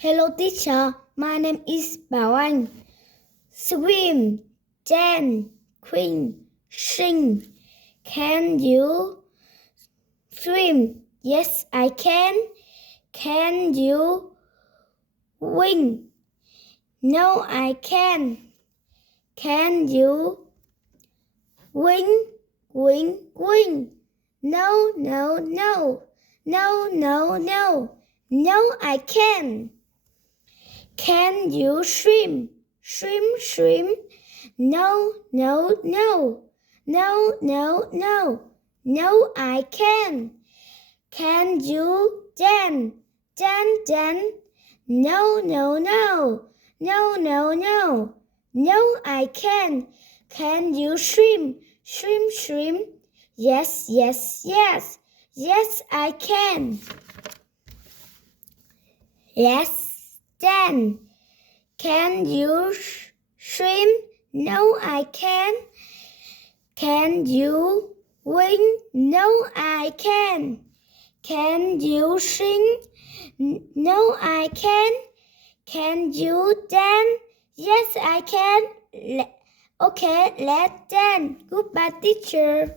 Hello teacher, my name is Bảo Swim, dance, queen, sing. Can you swim? Yes, I can. Can you wing? No, I can. Can you wing? Wing. No. No, I can. Can you swim? Swim. No, I can. Can you dance? No, I can. Can you swim? Yes, I can. Let's dance. Can you swim? No, I can. Can you wing? No, I can. Can you sing? No, I can. Can you dance? Yes, I can. Okay, let's dance. Goodbye, teacher.